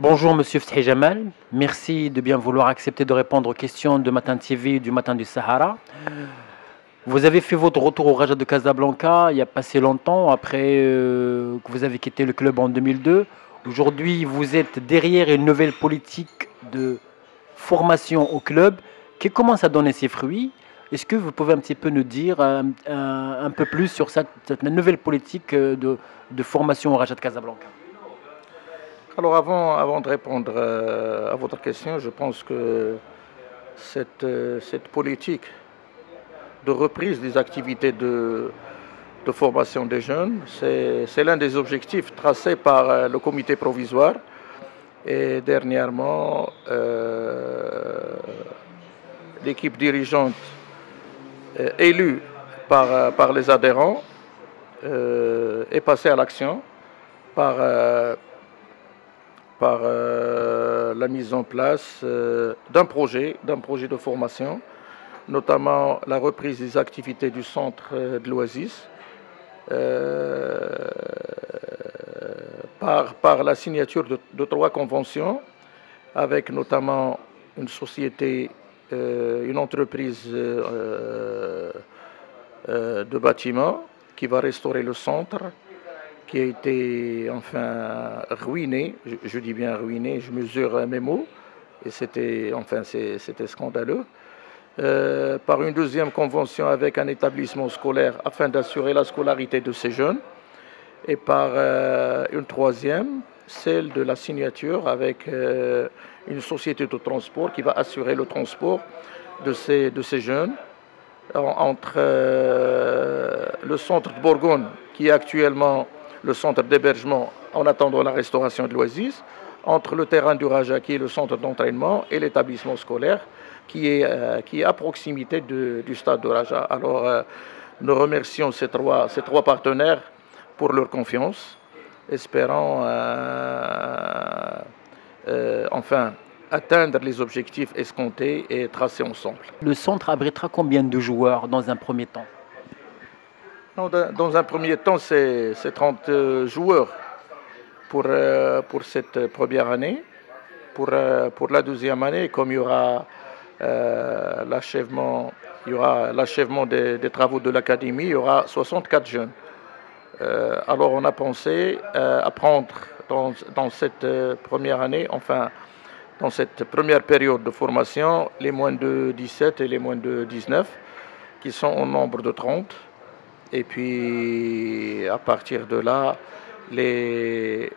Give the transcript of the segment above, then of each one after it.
Bonjour Monsieur Fethi Jamal, merci de bien vouloir accepter de répondre aux questions de Matin TV du Matin du Sahara. Vous avez fait votre retour au Raja de Casablanca il n'y a pas si longtemps, après que vous avez quitté le club en 2002. Aujourd'hui, vous êtes derrière une nouvelle politique de formation au club qui commence à donner ses fruits. Est-ce que vous pouvez un petit peu nous dire un peu plus sur cette nouvelle politique de formation au Raja de Casablanca? Alors avant de répondre à votre question, je pense que cette politique de reprise des activités de formation des jeunes, c'est l'un des objectifs tracés par le comité provisoire et dernièrement l'équipe dirigeante élue par les adhérents est passée à l'action par la mise en place d'un projet de formation, notamment la reprise des activités du centre de l'Oasis, par la signature de 3 conventions, avec notamment une société, une entreprise de bâtiment qui va restaurer le centre, qui a été enfin ruiné, je dis bien ruiné, je mesure mes mots, et c'était scandaleux, par une deuxième convention avec un établissement scolaire afin d'assurer la scolarité de ces jeunes, et par une troisième, celle de la signature avec une société de transport qui va assurer le transport de ces jeunes entre le centre de Bourgogne, qui est actuellement le centre d'hébergement en attendant la restauration de l'Oasis, entre le terrain du Raja, qui est le centre d'entraînement, et l'établissement scolaire, qui est à proximité du stade de Raja. Alors, nous remercions ces trois partenaires pour leur confiance, espérant enfin atteindre les objectifs escomptés et tracés ensemble. Le centre abritera combien de joueurs dans un premier temps? Dans un premier temps, c'est 30 joueurs pour cette première année. Pour la deuxième année, comme il y aura l'achèvement des travaux de l'académie, il y aura 64 jeunes. Alors on a pensé à prendre dans cette première année, enfin dans cette première période de formation, les moins de 17 et les moins de 19, qui sont au nombre de 30. Et puis, à partir de là, les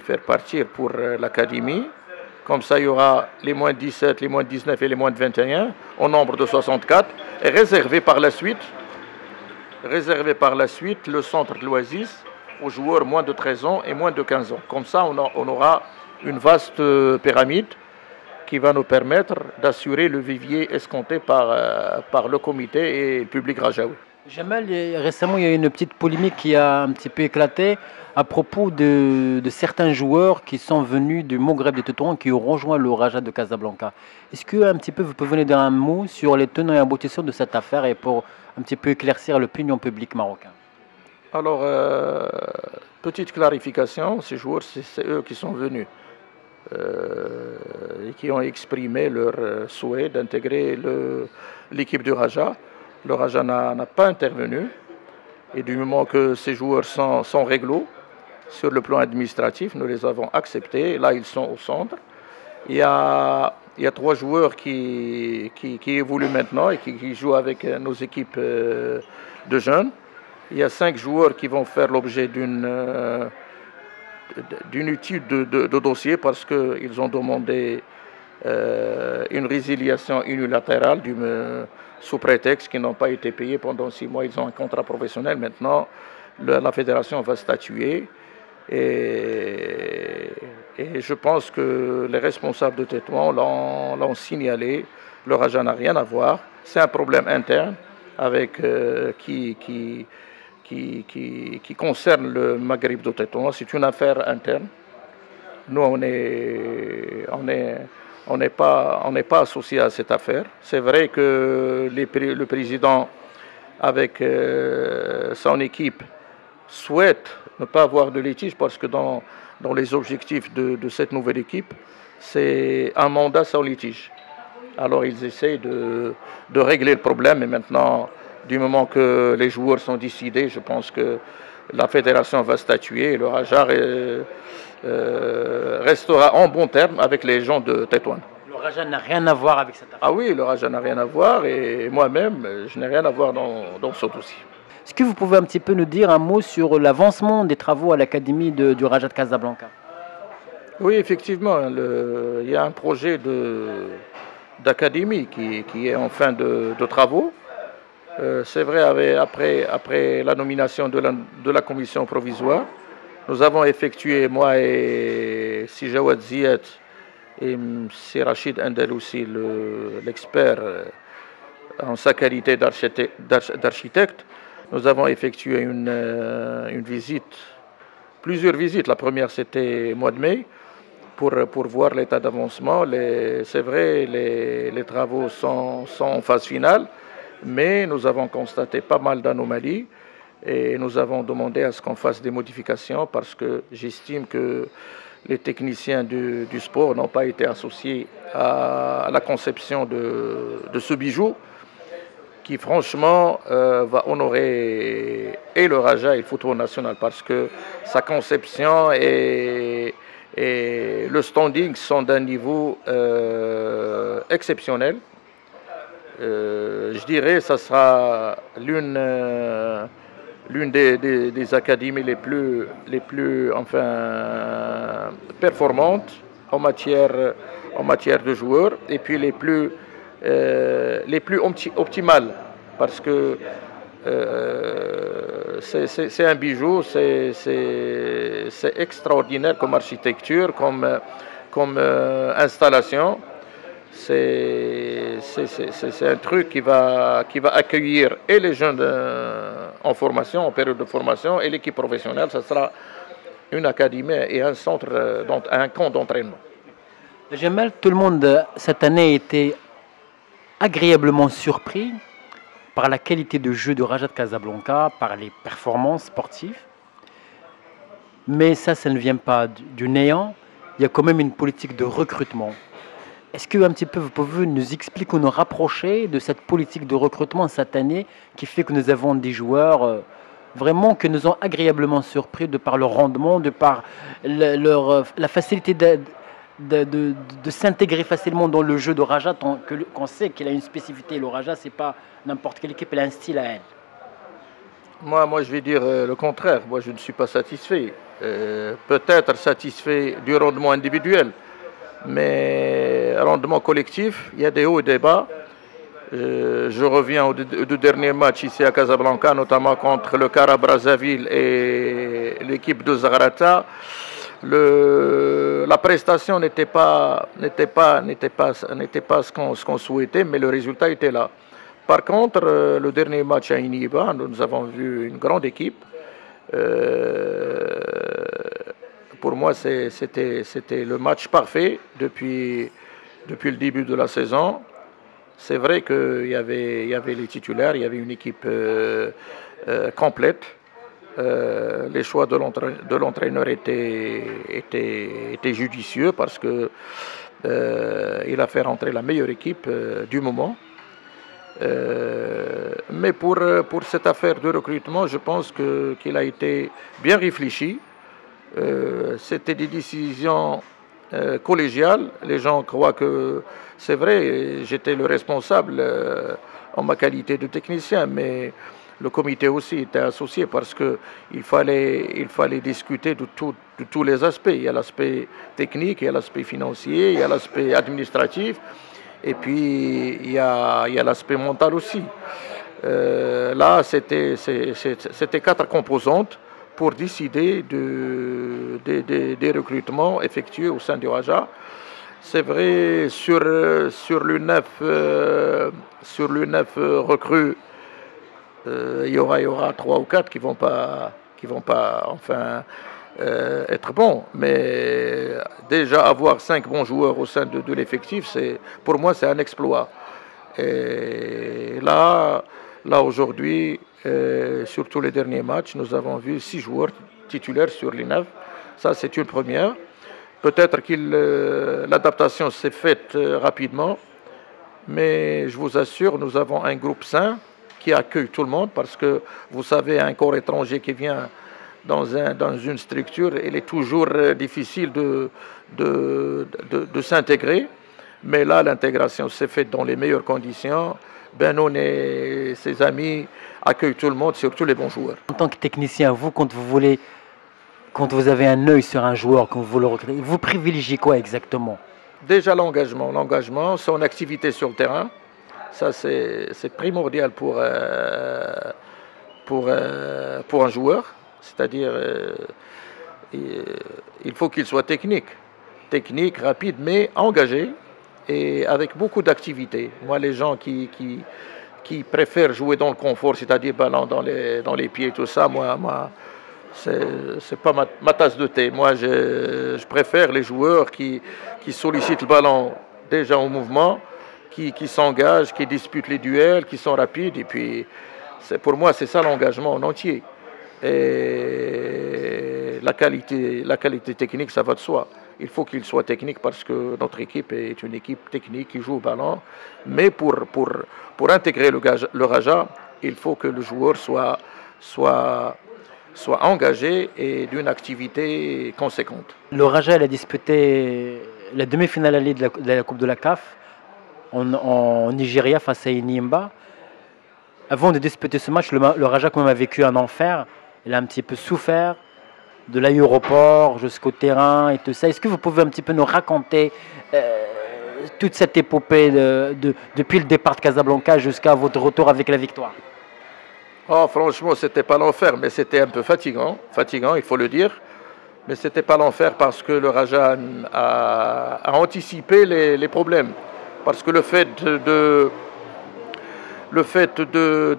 faire partir pour l'académie. Comme ça, il y aura les moins de 17, les moins de 19 et les moins de 21, au nombre de 64, et réservé par la suite le centre de l'Oasis aux joueurs moins de 13 ans et moins de 15 ans. Comme ça, on aura une vaste pyramide qui va nous permettre d'assurer le vivier escompté par le comité et le public rajaoui. Jamal, récemment, il y a eu une petite polémique qui a un petit peu éclaté à propos de certains joueurs qui sont venus du Maghreb de Tétouan qui ont rejoint le Raja de Casablanca. Est-ce que un petit peu vous pouvez nous dire un mot sur les tenants et aboutissants de cette affaire et pour un petit peu éclaircir l'opinion publique marocaine? Alors, petite clarification, ces joueurs, c'est eux qui sont venus et qui ont exprimé leur souhait d'intégrer l'équipe du Raja. Le Raja n'a pas intervenu, et du moment que ces joueurs sont réglo sur le plan administratif, nous les avons acceptés. Là, ils sont au centre. Il y a 3 joueurs qui évoluent maintenant et qui jouent avec nos équipes de jeunes. Il y a 5 joueurs qui vont faire l'objet d'une étude de dossier parce qu'ils ont demandé une résiliation unilatérale sous prétexte qu'ils n'ont pas été payés pendant 6 mois. Ils ont un contrat professionnel. Maintenant, la fédération va statuer. Et je pense que les responsables de Tétouan l'ont signalé. Le Raja n'a rien à voir. C'est un problème interne avec qui concerne le Maghreb de Tétouan. C'est une affaire interne. Nous, on n'est pas associé à cette affaire. C'est vrai que le président, avec son équipe, souhaite ne pas avoir de litige parce que dans dans les objectifs de cette nouvelle équipe, c'est un mandat sans litige. Alors ils essayent de régler le problème et maintenant, du moment que les joueurs sont décidés, je pense que la fédération va statuer et le Raja restera en bon terme avec les gens de Tétouan. Le Raja n'a rien à voir avec cette affaire. Ah oui, le Raja n'a rien à voir et moi-même, je n'ai rien à voir dans ce dossier. Est-ce que vous pouvez un petit peu nous dire un mot sur l'avancement des travaux à l'académie du Raja de Casablanca? Oui, effectivement, il y a un projet d'académie qui est en fin de travaux. C'est vrai, après la nomination de la commission provisoire, nous avons effectué, moi et Si Jawad Ziad et M. Rachid Andaloussi, l'expert en sa qualité d'architecte, nous avons effectué une visite, plusieurs visites. La première, c'était au mois de mai, pour voir l'état d'avancement. C'est vrai, les travaux sont en phase finale, mais nous avons constaté pas mal d'anomalies et nous avons demandé à ce qu'on fasse des modifications parce que j'estime que les techniciens du sport n'ont pas été associés à la conception de ce bijou qui franchement va honorer et le Raja et le football national parce que sa conception et le standing sont d'un niveau exceptionnel. Je dirais que ce sera l'une des académies les plus enfin, performantes en matière de joueurs et puis les plus optimales parce que c'est un bijou, c'est extraordinaire comme architecture, comme installation. C'est un truc qui va accueillir et les jeunes en formation, en période de formation, et l'équipe professionnelle. Ce sera une académie et un centre, un camp d'entraînement. Jamel, tout le monde cette année était agréablement surpris par la qualité de jeu de Raja de Casablanca, par les performances sportives. Mais ça ne vient pas du néant. Il y a quand même une politique de recrutement. Est-ce que un petit peu vous pouvez nous expliquer ou nous rapprocher de cette politique de recrutement cette année qui fait que nous avons des joueurs vraiment que nous ont agréablement surpris de par leur rendement, de par la facilité de s'intégrer facilement dans le jeu de Raja, qu'on sait qu'il a une spécificité. Le Raja, c'est pas n'importe quelle équipe, elle a un style à elle. Moi, je vais dire le contraire. Moi, je ne suis pas satisfait. Peut-être satisfait du rendement individuel, mais rendement collectif, il y a des hauts et des bas. Je reviens aux deux derniers matchs ici à Casablanca, notamment contre le Cara Brazzaville et l'équipe de Zaghrata. La prestation n'était pas ce qu'on souhaitait, mais le résultat était là. Par contre, le dernier match à Iniba, nous avons vu une grande équipe. Pour moi, c'était le match parfait depuis le début de la saison. C'est vrai qu'il y avait les titulaires, il y avait une équipe complète. Les choix de l'entraîneur étaient judicieux parce que il a fait rentrer la meilleure équipe du moment. Mais pour cette affaire de recrutement, je pense qu'il a été bien réfléchi. C'était des décisions collégiales. Les gens croient que c'est vrai, j'étais le responsable en ma qualité de technicien, mais le comité aussi était associé parce qu'il fallait discuter de tous les aspects. Il y a l'aspect technique, il y a l'aspect financier, il y a l'aspect administratif. Et puis, il y a l'aspect mental aussi. Là, c'était 4 composantes pour décider des recrutements effectués au sein du Raja. C'est vrai, sur le 9 recrues, il y aura 3 ou 4 qui vont pas enfin être bons, mais déjà avoir 5 bons joueurs au sein de l'effectif, pour moi c'est un exploit. Et là aujourd'hui, sur tous les derniers matchs, nous avons vu 6 joueurs titulaires sur les 9. Ça, c'est une première. Peut-être que l'adaptation s'est faite rapidement, mais je vous assure, nous avons un groupe sain qui accueille tout le monde parce que, vous savez, un corps étranger qui vient dans une structure, il est toujours difficile de s'intégrer. Mais là, l'intégration s'est faite dans les meilleures conditions. Benoun et ses amis accueillent tout le monde, surtout les bons joueurs. En tant que technicien, vous, quand vous avez un œil sur un joueur, quand vous le recrutez, vous privilégiez quoi exactement? Déjà l'engagement, son activité sur le terrain, ça c'est primordial pour un joueur. C'est-à-dire, il faut qu'il soit technique, rapide, mais engagé et avec beaucoup d'activité. Moi, les gens qui préfèrent jouer dans le confort, c'est-à-dire ballon dans les pieds, tout ça, moi c'est pas ma tasse de thé. Moi, je préfère les joueurs qui sollicitent le ballon déjà en mouvement, qui s'engagent, qui disputent les duels, qui sont rapides. Et puis, pour moi, c'est ça l'engagement en entier. Et la qualité technique, ça va de soi. Il faut qu'il soit technique parce que notre équipe est une équipe technique qui joue au ballon. Mais pour intégrer le Raja, il faut que le joueur soit engagé et d'une activité conséquente. Le Raja, il a disputé la demi-finale allée de la Coupe de la CAF en Nigeria face à Enyimba. Avant de disputer ce match, le Raja quand même a vécu un enfer. Il a un petit peu souffert de l'aéroport jusqu'au terrain et tout ça. Est-ce que vous pouvez un petit peu nous raconter toute cette épopée depuis le départ de Casablanca jusqu'à votre retour avec la victoire? Oh, franchement, c'était pas l'enfer, mais c'était un peu fatigant, il faut le dire. Mais c'était pas l'enfer parce que le Raja a anticipé les problèmes. Parce que le fait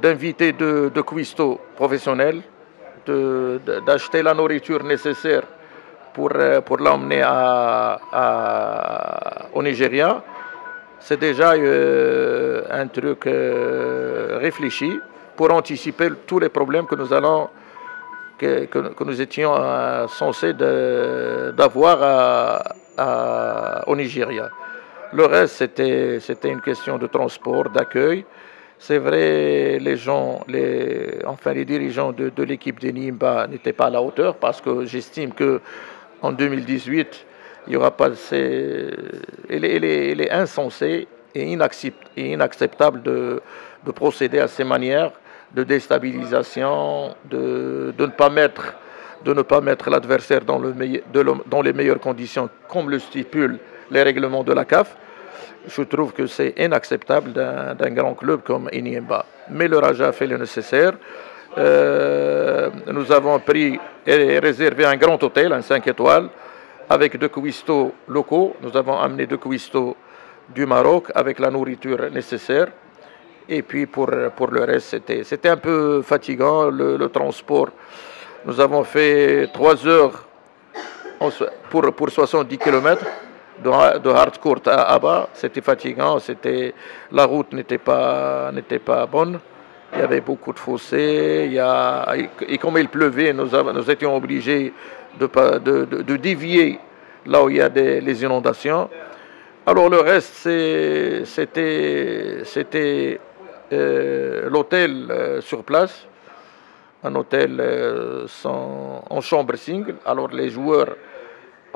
d'inviter de cuistots professionnels, d'acheter la nourriture nécessaire pour l'emmener au Nigeria, c'est déjà un truc réfléchi pour anticiper tous les problèmes que nous étions censés d'avoir au Nigeria. Le reste, c'était une question de transport, d'accueil. C'est vrai, les dirigeants de l'équipe d'Enyimba n'étaient pas à la hauteur parce que j'estime qu'en 2018, il y aura pas. Il est insensé et inacceptable de procéder à ces manières de déstabilisation, de ne pas mettre l'adversaire dans les meilleures conditions, comme le stipulent les règlements de la CAF. Je trouve que c'est inacceptable d'un grand club comme Enyimba. Mais le Raja a fait le nécessaire. Nous avons pris et réservé un grand hôtel, un 5 étoiles, avec 2 cuistots locaux. Nous avons amené 2 cuistots du Maroc avec la nourriture nécessaire. Et puis pour le reste, c'était un peu fatigant, le transport. Nous avons fait 3 heures pour 70 km de Harcourt à Aba. C'était fatigant, la route n'était pas bonne. Il y avait beaucoup de fossés. Et comme il pleuvait, nous étions obligés de dévier là où il y a les inondations. Alors le reste, c'était l'hôtel sur place, un hôtel en chambre single. Alors les joueurs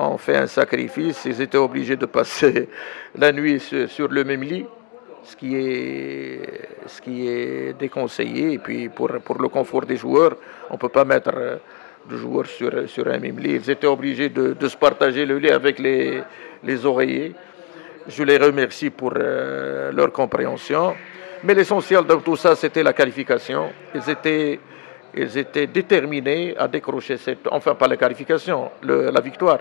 ont fait un sacrifice, ils étaient obligés de passer la nuit sur le même lit, ce qui est déconseillé. Et puis pour le confort des joueurs, on ne peut pas mettre de joueurs sur un même lit. Ils étaient obligés de se partager le lit avec les oreillers. Je les remercie pour leur compréhension. Mais l'essentiel de tout ça, c'était la qualification. Ils étaient déterminés à décrocher pas la qualification, la victoire.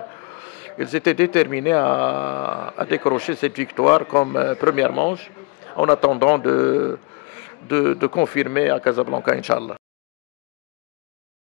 Ils étaient déterminés à décrocher cette victoire comme première manche, en attendant de confirmer à Casablanca, Inch'Allah.